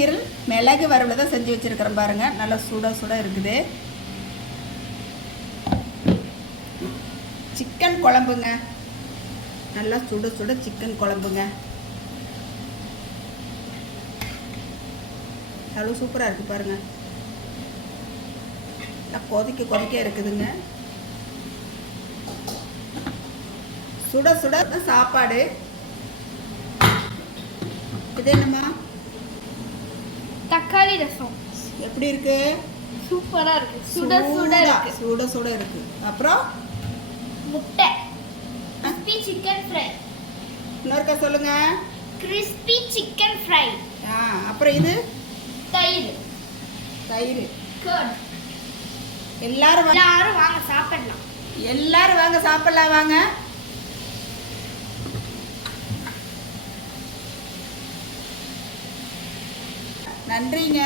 ஈரல் மிளகு வறுவல் தான் செஞ்சு வச்சுருக்கிறேன் பாருங்கள். நல்லா சுட சுட இருக்குது. சிக்கன் குழம்புங்க, நல்லா சுட சுட சிக்கன் குழம்புங்க. அவ்வளோ சூப்பராக இருக்குது பாருங்கள். கொதிக்க கொதிக்க இருக்குதுங்க. சுட சுட சாப்பாடு. இது என்னம்மா? தக்காளி ரசம். எப்படி இருக்கு? சூப்பரா இருக்கு. சுட சுட இருக்கு. சுட சுட இருக்கு. அப்புறம் முட்டை, கிறிஸ்பி சிக்கன் ஃப்ரை. இன்னொருக்கா சொல்லுங்க. Crispy chicken fry. அப்புறம் இது தயிர். தயிர். கர்ட். எல்லாரும் வாங்க சாப்பிடலாம். எல்லாரும் வாங்க சாப்பிடலாம் வாங்க. நன்றிங்க.